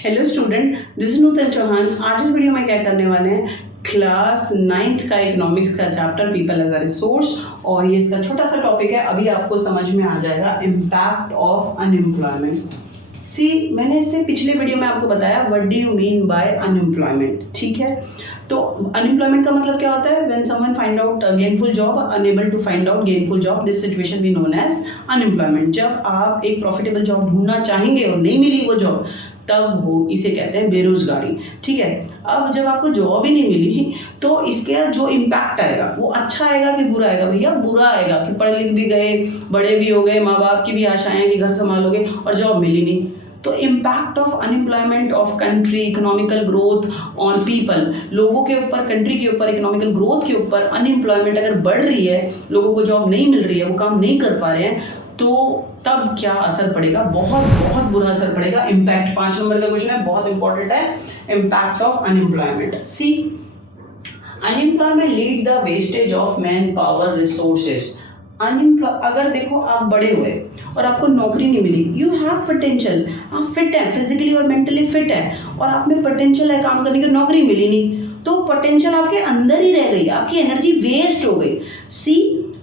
Hello student, this is नूतन चौहान। आज इस video में क्या करने वाले हैं, क्लास 9th का इकोनॉमिक्स का chapter people as a resource, और ये इसका छोटा सा टॉपिक है। अभी आपको समझ में आ जाएगा इम्पैक्ट ऑफ अनएम्प्लॉयमेंट। सी, मैंने इससे पिछले वीडियो में आपको बताया what do you mean by unemployment. ठीक है, तो अनएम्प्लॉयमेंट का मतलब क्या होता है? When someone find out gainful job, unable to find out gainful job, this situation we known as unemployment. जब आप एक प्रॉफिटेबल जॉब ढूंढना चाहेंगे और नहीं मिली वो जॉब, तब वो इसे कहते हैं बेरोजगारी। ठीक है, अब जब आपको जॉब ही नहीं मिली तो इसके जो इम्पैक्ट आएगा वो अच्छा आएगा कि बुरा आएगा? भैया बुरा आएगा, कि पढ़े लिख भी गए, बड़े भी हो गए, माँ बाप की भी आशाएं हैं कि घर संभालोगे और जॉब मिली नहीं। तो impact of unemployment of country, economical growth on people, लोगों के ऊपर, कंट्री के ऊपर, इकोनॉमिकल ग्रोथ के ऊपर अनएम्प्लॉयमेंट अगर बढ़ रही है, लोगों को जॉब नहीं मिल रही है, वो काम नहीं कर पा रहे हैं, तो तब क्या असर पड़ेगा? बहुत बहुत बुरा असर पड़ेगा। इम्पैक्ट 5 नंबर का क्वेश्चन है, बहुत इंपॉर्टेंट है। Impacts of unemployment. See, unemployment lead the wastage of man power resources. अगर देखो आप बड़े हुए और आपको नौकरी नहीं मिली, यू हैव पोटेंशियल, आप फिट हैं, फिजिकली और मेंटली फिट है, और आप में पोटेंशियल है काम करने की, नौकरी मिली नहीं, तो पोटेंशियल आपके अंदर ही रह गई, आपकी एनर्जी वेस्ट हो गई। See,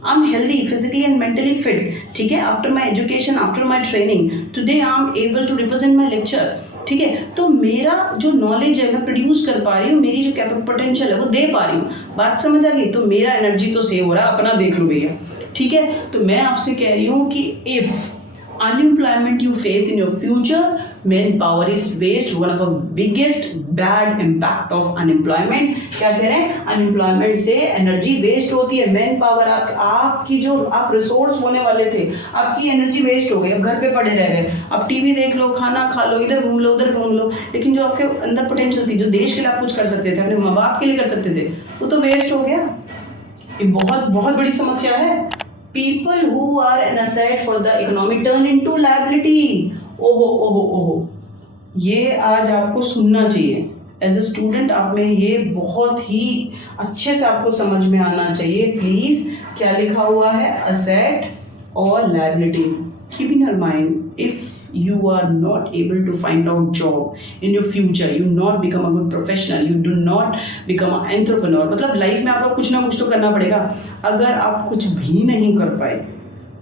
I am healthy, physically and mentally fit, ठीक है, after my education, after my training, today I am able to represent my lecture. ठीक है, तो मेरा जो नॉलेज है मैं प्रोड्यूस कर पा रही हूँ, मेरी जो पोटेंशियल है वो दे पा रही हूँ। बात समझ आ गई? तो मेरा एनर्जी तो सेव हो रहा है, अपना देख लो भैया। ठीक है, तो मैं आपसे कह रही हूँ कि if unemployment you face in your future, manpower is waste, one of the biggest bad impact of unemployment। क्या कह रहे हैं? अनएम्प्लॉयमेंट से एनर्जी वेस्ट होती है, मैन पावर, आपकी जो आप रिसोर्स होने वाले थे, आपकी एनर्जी वेस्ट हो गई, अब घर पे पड़े रह गए, अब टीवी देख लो, खाना खा लो, इधर घूम लो, उधर घूम लो, लेकिन जो आपके अंदर पोटेंशियल थी, जो देश के लिए आप कुछ कर सकते थे, अपने माँ बाप के लिए कर सकते थे, वो तो वेस्ट हो गया। ये बहुत बहुत बड़ी समस्या है। People who are an asset for the economy turn into liability। ओहो ओहो ओहो, ये आज आपको सुनना चाहिए। एज ए स्टूडेंट आप में ये बहुत ही अच्छे से आपको समझ में आना चाहिए। प्लीज, क्या लिखा हुआ है? असेट और liability. Keep in your mind, if you are not able to find out job in your future, you not become a good professional, you do not become an entrepreneur, मतलब life में आपको कुछ ना कुछ तो करना पड़ेगा। अगर आप कुछ भी नहीं कर पाए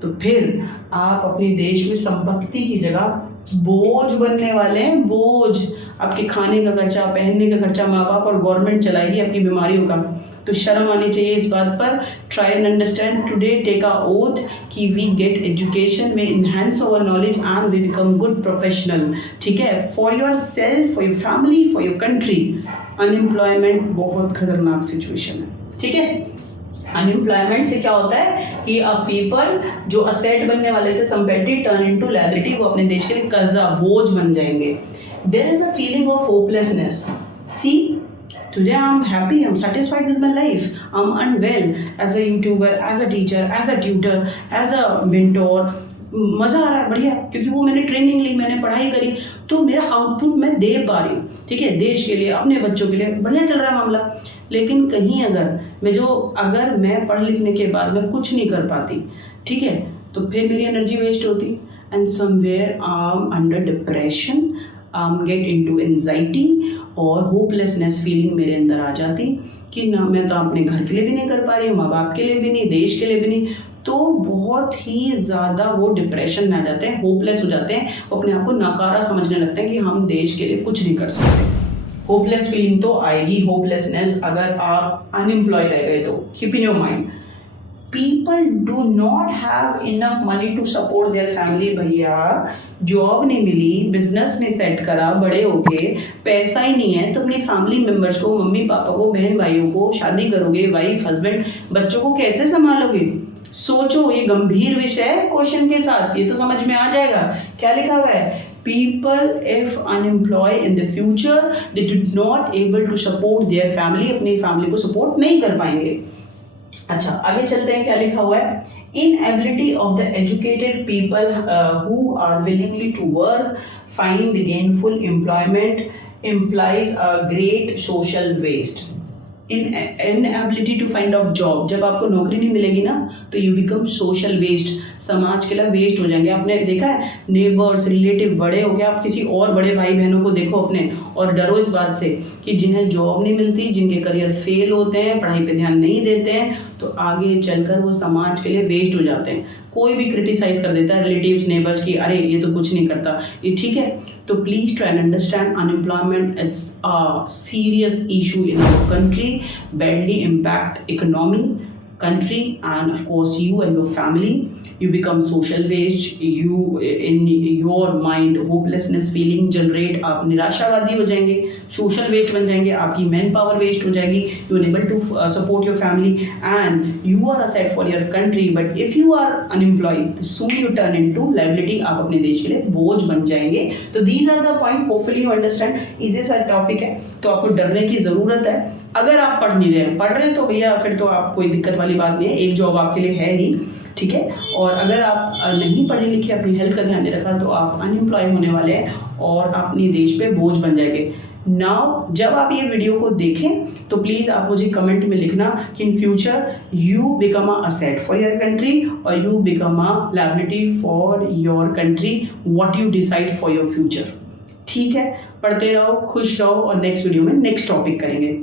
तो फिर आप अपने देश में संपत्ति की जगह बोझ बनने वाले हैं। बोझ, आपके खाने का खर्चा, पहनने का खर्चा माँ बाप और गवर्नमेंट चलाएगी, आपकी बीमारियों का। तो शर्म आनी चाहिए इस बात पर। Try and understand today, take a oath कि we get education, we enhance our knowledge and we become good professional. ठीक है, for your self, for your family, for your country. Unemployment बहुत खतरनाक सिचुएशन है। ठीक है, अनएम्प्लॉयमेंट से क्या होता है कि अब पीपल जो असेट बनने वाले थे, संपत्ति, टर्न इनटू लायबिलिटी, वो अपने देश के लिए कर्जा, बोझ बन जाएंगे। There is a feeling of hopelessness. See, today I'm happy, I'm satisfied with my life, I'm unwell as a YouTuber, as a teacher, as a tutor, as a mentor, मज़ा आ रहा है, बढ़िया, क्योंकि वो मैंने ट्रेनिंग ली, मैंने पढ़ाई करी, तो मेरा आउटपुट मैं दे पा रही हूँ। ठीक है, देश के लिए, अपने बच्चों के लिए बढ़िया चल रहा है मामला। लेकिन कहीं अगर मैं पढ़ लिखने के बाद मैं कुछ नहीं कर पाती, ठीक है, तो फिर मेरी एनर्जी वेस्ट होती, and somewhere I am under depression, I am get into anxiety, और होपलेसनेस फीलिंग मेरे अंदर आ जाती कि ना, मैं तो अपने घर के लिए भी नहीं कर पा रही हूँ, माँ बाप के लिए भी नहीं, देश के लिए भी नहीं। तो बहुत ही ज़्यादा वो डिप्रेशन में आ जाते हैं, होपलेस हो जाते हैं, अपने आप को नकारा समझने लगते हैं कि हम देश के लिए कुछ नहीं कर सकते। होपलेस फीलिंग तो आएगी, होपलेसनेस, अगर आप अनएम्प्लॉयड रह गए तो। Keep in your mind, people do not have enough money to support their family. भैया जॉब नहीं मिली, बिजनेस नहीं सेट करा, बड़े हो गए, पैसा ही नहीं है, तो अपनी फैमिली मेंबर्स को, मम्मी पापा को, बहन भाइयों को, शादी करोगे, वाइफ हस्बैंड, बच्चों को कैसे संभालोगे? सोचो, ये गंभीर विषय है क्वेश्चन के साथ, ये तो समझ में आ जाएगा। क्या लिखा हुआ है? People if unemployed in the future, they do not able to support their family, अपनी फैमिली को सपोर्ट नहीं कर पाएंगे। अच्छा, आगे चलते हैं, क्या लिखा हुआ है? Inability of the educated people who are willingly to work, find gainful employment implies a great social waste। Inability to find out job, जब आपको नौकरी नहीं मिलेगी ना तो यू बिकम सोशल वेस्ट, समाज के लिए वेस्ट हो जाएंगे। आपने देखा है नेबर्स रिलेटिव बड़े हो गया, आप किसी और बड़े भाई बहनों को देखो अपने और डरो इस बात से कि जिन्हें जॉब नहीं मिलती, जिनके करियर फेल होते हैं, पढ़ाई पे ध्यान नहीं देते हैं, तो आगे चलकर वो समाज के लिए वेस्ट हो जाते हैं। कोई भी क्रिटिसाइज कर देता है रिलेटिव्स नेबर्स की, अरे ये तो कुछ नहीं करता, ये ठीक है। तो please try and understand unemployment it's a serious issue in our country, badly impact economy, country, and of course you and your family. You become social waste, you in your mind hopelessness feeling generate, आप निराशावादी हो जाएंगे, social waste बन जाएंगे, आपकी man power waste हो जाएगी, you unable to support your family and you are asset for your country, but if you are unemployed soon you turn into liability, आप अपने देश के लिए बोझ बन जाएंगे। तो these are the point, hopefully you understand, easy सा टॉपिक है तो आपको डरने की ज़रूरत है। अगर आप पढ़ नहीं रहे हैं, पढ़ रहे हैं तो भैया फिर तो आप कोई दिक्कत वाली बात नहीं है, एक जॉब आपके लिए है ही, ठीक है। और अगर आप नहीं पढ़े लिखे, अपनी हेल्थ का ध्यान नहीं रखा, तो आप अनएम्प्लॉय होने वाले हैं और अपने देश पे बोझ बन जाएंगे। नाउ जब आप ये वीडियो को देखें तो प्लीज़ आप मुझे कमेंट में लिखना कि in future you become a asset for your country और you become a liability for your country, what you decide for your future. ठीक है, पढ़ते रहो, खुश रहो और नेक्स्ट वीडियो में नेक्स्ट टॉपिक करेंगे।